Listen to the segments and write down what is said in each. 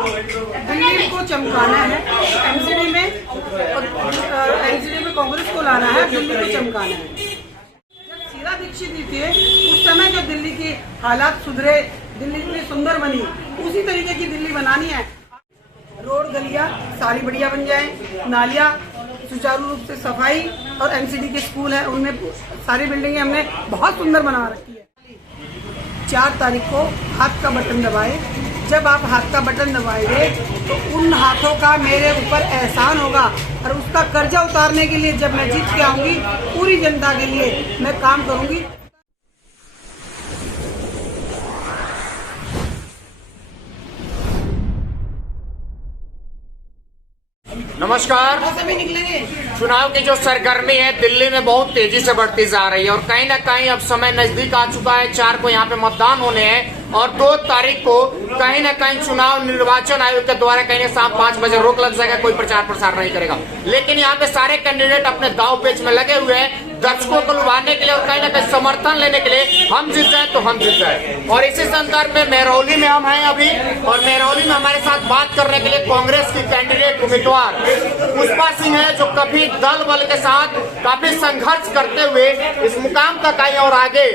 दिल्ली को चमकाना है एमसीडी में, और एमसीडी में कांग्रेस को लाना है, दिल्ली को चमकाना है। जब शीला दीक्षित जी थे उस समय जो दिल्ली की हालात सुधरे, दिल्ली इतनी सुंदर बनी, उसी तरीके की दिल्ली बनानी है। रोड गलियां सारी बढ़िया बन जाए, नालियां सुचारू रूप से सफाई, और एमसीडी के स्कूल है उनमें सारी बिल्डिंगें हमने बहुत सुंदर बना रखी है। 4 तारीख को हाथ का बटन दबाए। जब आप हाथ का बटन दबाएंगे तो उन हाथों का मेरे ऊपर एहसान होगा, और उसका कर्जा उतारने के लिए जब मैं जीत के आऊंगी, पूरी जनता के लिए मैं काम करूंगी। नमस्कार। चुनाव की जो सरगर्मी है दिल्ली में बहुत तेजी से बढ़ती जा रही है, और कहीं ना कहीं अब समय नजदीक आ चुका है। 4 को यहाँ पे मतदान होने हैं, और 2 तारीख को कहीं ना कहीं चुनाव निर्वाचन आयोग के द्वारा कहीं शाम 5 बजे रोक लग जाएगा, कोई प्रचार प्रसार नहीं करेगा। लेकिन यहाँ पे सारे कैंडिडेट अपने दाव पेच में लगे हुए हैं, दर्शकों को लुभाने के लिए और कहीं ना कहीं समर्थन लेने के लिए, हम जीत जाए तो हम जीत जाए। और इसी संदर्भ में मेहरौली में हम हैं अभी, और मेहरौली में हमारे साथ बात करने के लिए कांग्रेस की कैंडिडेट उम्मीदवार पुष्पा सिंह है, जो कभी दल बल के साथ काफी संघर्ष करते हुए इस मुकाम तक आई और आगे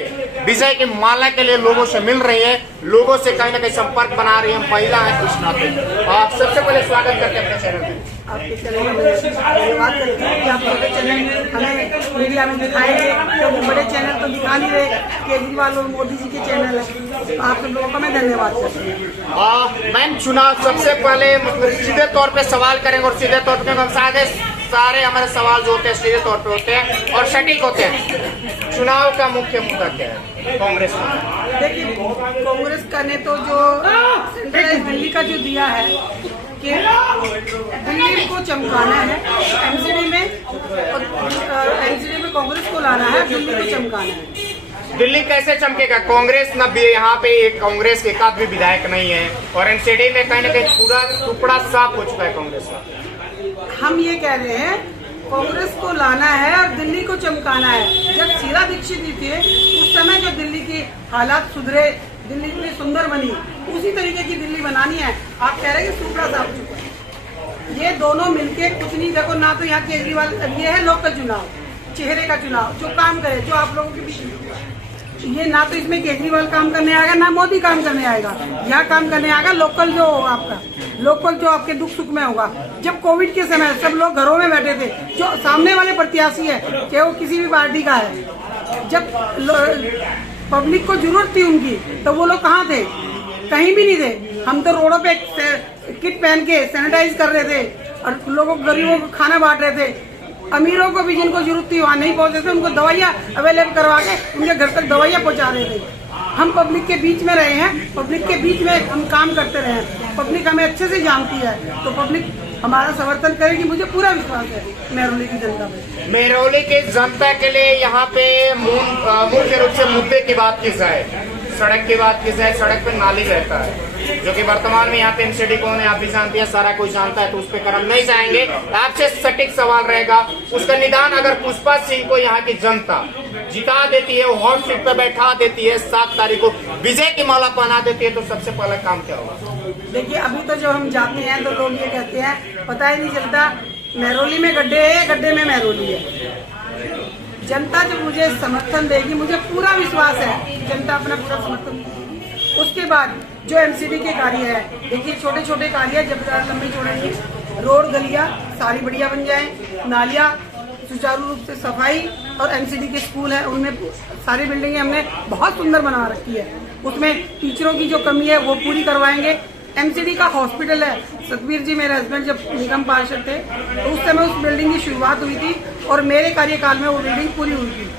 विजय की माला के लिए लोगों से मिल रही है, लोगों से कहीं ना कहीं संपर्क बना रही है। हम महिला है इस नाते आप सबसे पहले स्वागत करते हैं अपने चैनल में। आपके चैनल में धन्यवाद करती हूँ कि आप छोटे चैनल हमें मीडिया में दिखाएंगे, क्योंकि बड़े चैनल तो दिखा नहीं रहे, केजरीवाल और मोदी जी के चैनल है। आप सब लोगों का मैं धन्यवाद करती हूँ। मैम, चुनाव सबसे पहले मतलब सीधे तौर पे सवाल करेंगे, और सीधे तौर पे हम सारे हमारे सवाल जो होते हैं सीधे तौर पे होते हैं और सटीक होते हैं। चुनाव का मुख्य मुद्दा क्या है कांग्रेस का? देखिए, कांग्रेस का ने तो जो सेंट्रल दिल्ली का जो दिया है कि दिल्ली को चमकाना है एमसीडी में, और एमसीडी में कांग्रेस को लाना है, दिल्ली को चमकाना है। दिल्ली कैसे चमकेगा? कांग्रेस न भी यहाँ पे एक कांग्रेस के एकाध भी विधायक नहीं है, और एमसीडी में कहीं ना कहीं पूरा टुकड़ा साफ हो चुका है कांग्रेस का। हम ये कह रहे हैं कांग्रेस को लाना है और दिल्ली को चमकाना है। जब शीला दीक्षित जी थे उस समय जो दिल्ली की हालात सुधरे, दिल्ली इतनी सुंदर बनी, उसी तरीके की दिल्ली बनानी है। आप कह रहे हैं कि सुपड़ा साफ चुका है, ये दोनों मिलके कुछ नहीं। देखो ना तो यहाँ केजरीवाल, ये है लोकल चुनाव, चेहरे का चुनाव, जो काम करे, जो आप लोगों के बीच में, ये ना तो इसमें केजरीवाल काम करने आएगा, ना मोदी काम करने आएगा। यहाँ काम करने आएगा लोकल, जो आपका लोकल, जो आपके दुख सुख में होगा। जब कोविड के समय सब लोग घरों में बैठे थे, जो सामने वाले प्रत्याशी है चाहे वो किसी भी पार्टी का है, जब पब्लिक को जरूरत थी उनकी, तो वो लोग कहाँ थे? कहीं भी नहीं थे। हम तो रोडों पे किट पहन के सैनिटाइज कर रहे थे, और लोगों गरीबों को खाना बांट रहे थे। अमीरों को भी जिनको जरूरत थी वहाँ नहीं पहुँचते थे, उनको दवाइयाँ अवेलेबल करवा के उनके घर तक दवाइयाँ पहुँचा रहे थे। हम पब्लिक के बीच में रहे हैं, पब्लिक के बीच में हम काम करते रहे हैं, पब्लिक हमें अच्छे से जानती है, तो पब्लिक हमारा समर्थन करेगी, मुझे पूरा विश्वास है मेहरौली की जनता पे। मेहरौली की जनता के लिए यहाँ पे मुख्य रूप से मुद्दे की बात की जाए, सड़क की बात की जाए, सड़क पे नाली रहता है, जो कि वर्तमान में यहाँ पे एमसीडी कौन है आप भी जानती है, सारा कोई जानता है, तो उस पर हम नहीं जाएंगे। आपसे सटीक सवाल रहेगा, उसका निदान अगर पुष्पा सिंह को यहाँ की जनता जिता देती है, वो हॉट सीट पे बैठा देती है, 7 तारीख को विजय की माला पहना देती है, तो सबसे पहला काम क्या होगा? देखिए, अभी तो जब हम जाते हैं तो लोग ये कहते हैं पता ही नहीं चलता मेहरौली में गड्ढे है, गड्ढे में मेहरौली है। जनता जब मुझे समर्थन देगी, मुझे पूरा विश्वास है जनता अपना पूरा समर्थन देगी। उसके बाद जो एमसीडी के कार्य है, देखिए छोटे छोटे कार्य जब लंबी चौड़ाई, रोड गलियां सारी बढ़िया बन जाए, नालियां सुचारू रूप से सफाई, और एमसीडी के स्कूल है उनमें सारी बिल्डिंगें हमने बहुत सुंदर बना रखी है। उसमें टीचरों की जो कमी है वो पूरी करवाएंगे। एमसीडी का हॉस्पिटल है, सतबीर जी मेरे हस्बैंड जब निगम पार्षद थे तो उस समय उस बिल्डिंग की शुरुआत हुई थी, और मेरे कार्यकाल में वो बिल्डिंग पूरी हुई थी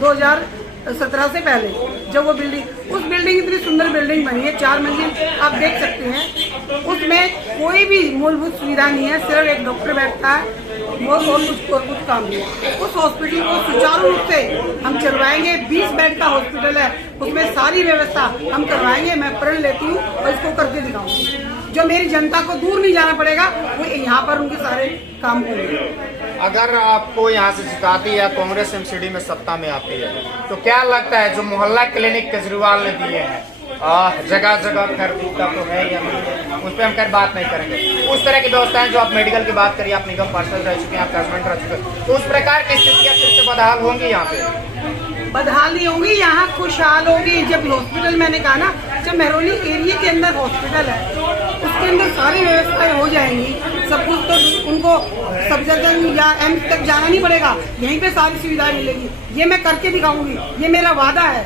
2017 से पहले। जब वो बिल्डिंग, उस बिल्डिंग इतनी सुंदर बिल्डिंग बनी है, 4 मंजिल, आप देख सकते हैं। उसमें कोई भी मूलभूत सुविधा नहीं है, सिर्फ एक डॉक्टर बैठता है, वो और कुछ काम नहीं है। उस हॉस्पिटल को सुचारू रूप से हम चलवाएंगे। 20 बेड का हॉस्पिटल है, उसमें सारी व्यवस्था हम करवाएंगे। मैं प्रण लेती हूँ और इसको करके दिखाऊंगी। जो मेरी जनता को दूर नहीं जाना पड़ेगा, वो यहाँ पर उनके सारे काम होंगे। अगर आपको यहाँ से जिताती है कांग्रेस एमसीडी में सत्ता में आती है, तो क्या लगता है जो मोहल्ला क्लिनिक केजरीवाल ने दिए हैं जगह जगह खैर दिखता तो है या नहीं है, उस पर हम खैर बात नहीं करेंगे। उस तरह की व्यवस्थाएं जो आप मेडिकल की बात करिए, आप निगम पार्षद रह चुके हैं, आप हस्बैंड रह चुके हैं, तो उस प्रकार की स्थितियाँ फिर से बदहाल होंगी यहाँ पे? बदहाल नहीं होंगी, यहाँ खुशहाल होगी। जब हॉस्पिटल, मैंने कहा ना, जब महरौली एरिया के अंदर हॉस्पिटल है उसके अंदर सारी व्यवस्थाएं हो जाएंगी, सब कुछ। तो उनको सफदरजंग या एम्स तक जाना नहीं पड़ेगा, यहीं पे सारी सुविधाएं मिलेगी। ये मैं करके दिखाऊंगी, ये मेरा वादा है।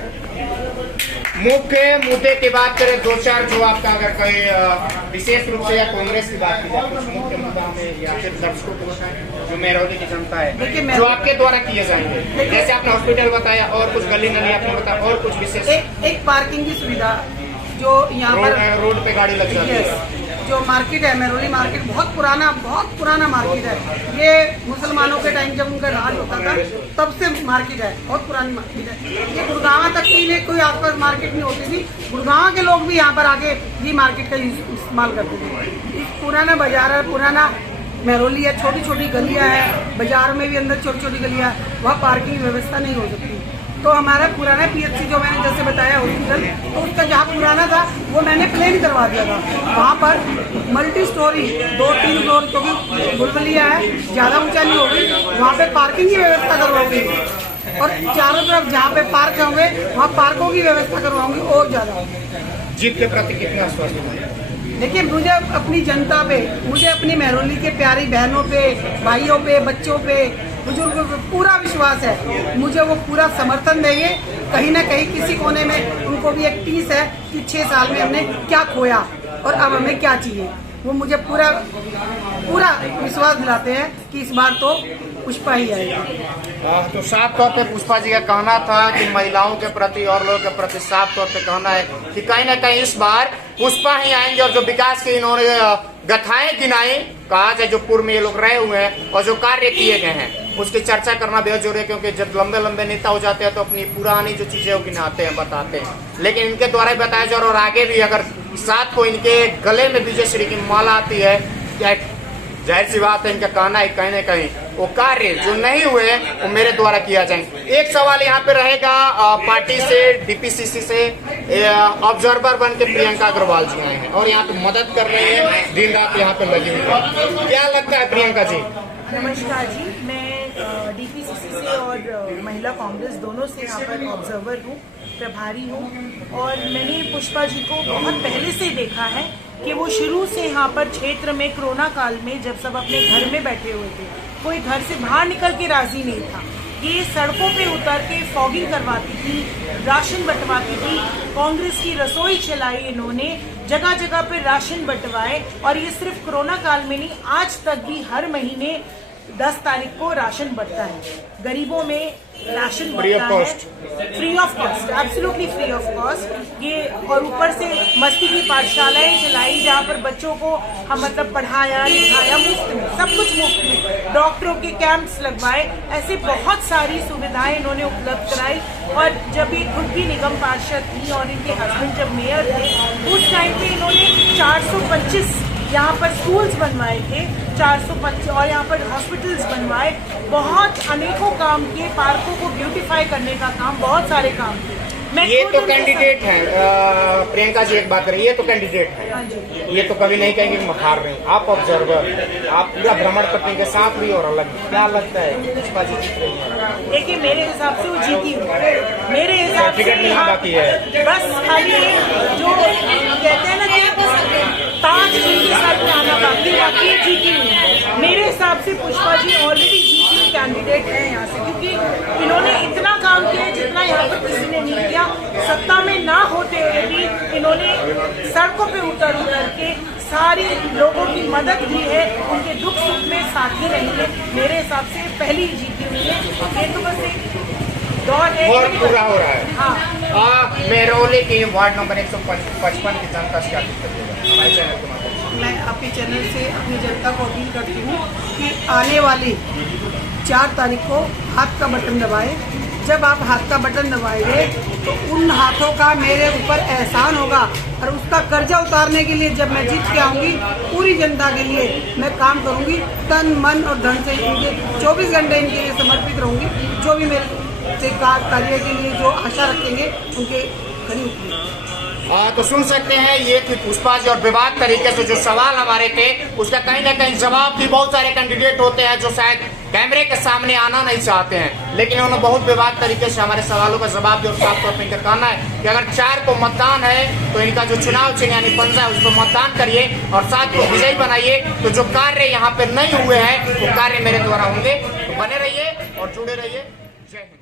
मुख्य मुद्दे की बात करें, दो चार जो आपका अगर कोई विशेष रूप से या कांग्रेस की बात की जाए, कुछ मुख्य मुद्दा में या फिर दर्शकों को बताएं जो महरौली की जनता है जो आपके द्वारा किए जाएंगे। जैसे आपने हॉस्पिटल बताया और कुछ गली नली आपने बताया और कुछ विशेष एक पार्किंग की सुविधा जो यहाँ पर रोड पे गाड़ी लग जाती है। जो मार्केट है महरौली मार्केट बहुत पुराना मार्केट है। ये मुसलमानों के टाइम जब उनका राज होता था तब से मार्केट है, बहुत पुरानी मार्केट है। ये गुड़गांव तक के लिए कोई आसपास मार्केट नहीं होती थी, गुड़गांव के लोग भी यहाँ पर आके ये मार्केट का इस्तेमाल करते थे। पुराना बाजार है, पुराना महरौली है, छोटी छोटी गलियाँ है, बाजार में भी अंदर छोटी छोटी गलियाँ, वहाँ पार्किंग व्यवस्था नहीं हो सकती। तो हमारा पुराना PHC जो मैंने जैसे बताया हॉस्पिटल, तो उसका जहाँ पुराना था वो मैंने प्लेन करवा दिया था। वहाँ पर मल्टी स्टोरी 2-3 फ्लोर, क्योंकि बुलबुलिया है, ज़्यादा ऊंचा नहीं होगी, वहाँ पे पार्किंग की व्यवस्था करवाऊंगी। और चारों तरफ जहाँ पे पार्क होंगे वहाँ पार्कों की व्यवस्था करवाऊंगी और ज़्यादा। जीत के प्रति कितना आश्वस्त है? देखिए, मुझे अपनी जनता पे, मुझे अपनी महरौली के प्यारी बहनों पे, भाइयों पे, बच्चों पे, बुजुर्गों पे पूरा विश्वास है। मुझे वो पूरा समर्थन देंगे। कहीं ना कहीं किसी कोने में उनको भी एक टीस है कि 6 साल में हमने क्या खोया और अब हमें क्या चाहिए। वो मुझे पूरा विश्वास दिलाते हैं कि इस बार तो पुष्पा ही आएगा। तो साफ तौर पे पुष्पा जी का कहना था कि महिलाओं के प्रति और लोगों के प्रति साफ तौर पे कहना है कि कहीं ना कहीं इस बार पुष्पा ही आएंगे। और जो विकास के इन्होंने गथाएं गिनाई, कहा जाए जो पूर्व में ये लोग रहे हुए हैं और जो कार्य किए गए हैं उसकी चर्चा करना बेहद जरूरी है। क्योंकि जब लंबे लंबे नेता हो जाते हैं तो अपनी पुरानी जो चीजें वो गिनाते हैं, बताते हैं, लेकिन इनके द्वारा बताया जा रहा और आगे भी अगर साथ को इनके गले में विजयश्री की माला आती है, जाहिर सी बात है इनका कहना है कहीं ना कहीं वो कार्य जो नहीं हुए वो मेरे द्वारा किया जाएंगे। एक सवाल यहाँ पे रहेगा, पार्टी से, DPCC से ऑब्जर्वर बन के प्रियंका अग्रवाल जी आए हैं और यहाँ पे मदद कर रहे हैं, दिन रात यहाँ पे लगी हुई है। क्या लगता है प्रियंका जी? नमस्कार जी, मैं DPCC से और महिला कांग्रेस दोनों से यहाँ पर ऑब्जर्वर हूँ, प्रभारी हूँ। और मैंने पुष्पा जी को बहुत पहले से देखा है कि वो शुरू से यहाँ पर क्षेत्र में कोरोना काल में जब सब अपने घर में बैठे हुए थे, कोई घर से बाहर निकल के राजी नहीं था, ये सड़कों पे उतर के फॉगिंग करवाती थी, राशन बंटवाती थी। कांग्रेस की रसोई चलाई इन्होंने, जगह जगह पे राशन बंटवाए। और ये सिर्फ कोरोना काल में नहीं, आज तक भी हर महीने 10 तारीख को राशन बढ़ता है, गरीबों में राशन बढ़ता है, free of cost, absolutely free of cost. ये और ऊपर से मस्ती की पाठशालाएं चलाई जहाँ पर बच्चों को हम मतलब पढ़ाया लिखाया मुफ्त में, सब कुछ मुफ्त में, डॉक्टरों के कैंप्स लगवाए, ऐसे बहुत सारी सुविधाएं इन्होंने उपलब्ध कराई। और जब ये खुद भी निगम पार्षद थी और इनके हस्बैंड जब मेयर थे, उस टाइम पे इन्होंने 425 यहाँ पर स्कूल्स बनवाए थे, 425, और यहाँ पर हॉस्पिटल्स बनवाए, बहुत अनेकों काम किए, पार्कों को ब्यूटीफाई करने का काम, बहुत सारे काम किए। ये तो कैंडिडेट हैं, प्रियंका जी एक बात करें, ये तो कैंडिडेट हैं, ये तो कभी नहीं कहेंगे कि मैं हार रही हूँ। आप ऑब्जर्वर, आप पूरा भ्रमण करने के साथ भी और अलग, क्या लगता है पुष्पा जी जीत रही है? देखिए, मेरे हिसाब से वो जीती हुई, मेरे हिसाब से बाकी है बस खाली जो कहते हैं ना कि ताज इनके सर पे आना बाकी जीती हुई है। मेरे हिसाब से पुष्पा जी ऑलरेडी जीती हुई कैंडिडेट है यहाँ से, क्योंकि इन्होंने इतना काम किया जितना यहाँ पर किसी ने नहीं किया। सत्ता में ना होते हुए भी इन्होंने सड़कों पे उतर के सारी लोगों की मदद की है, उनके दुख सुख में साथी रही है। मेरे हिसाब से पहली जीती हुई है। ये तो बस एक दौर है और पूरा हो रहा है। हाँ, महरौली की वार्ड नंबर 155 की जनता से क्या दिक्कत है? हमारे चैनल के माध्यम से मैं आपके चैनल से अपनी जनता को अपील करती हूँ कि आने वाली 4 तारीख को हाथ का बटन दबाएं। जब आप हाथ का बटन दबाएंगे तो उन हाथों का मेरे ऊपर एहसान होगा और उसका कर्जा उतारने के लिए जब मैं जीत के आऊँगी, पूरी जनता के लिए मैं काम करूँगी, तन मन और धन से इनके 24 घंटे इनके लिए समर्पित रहूँगी। जो भी मेरे से कार्य के लिए जो आशा रखेंगे उनके करीब। तो सुन सकते हैं ये थी पुष्पा जी, और विवाद तरीके से जो सवाल हमारे थे उसका कहीं ना कहीं जवाब भी। बहुत सारे कैंडिडेट होते हैं जो शायद कैमरे के सामने आना नहीं चाहते हैं, लेकिन उन्होंने बहुत विवाद तरीके से हमारे सवालों का जवाब दिया। और साफ तौर पर इनका कहना है कि अगर 4 को मतदान है तो इनका जो चुनाव चिन्ह यानी पंजा है उस पर मतदान करिए और 7 को विजयी बनाइए। तो जो कार्य यहाँ पे नहीं हुए हैं वो कार्य मेरे द्वारा होंगे। तो बने रहिए और जुड़े रहिए। जय हिंद।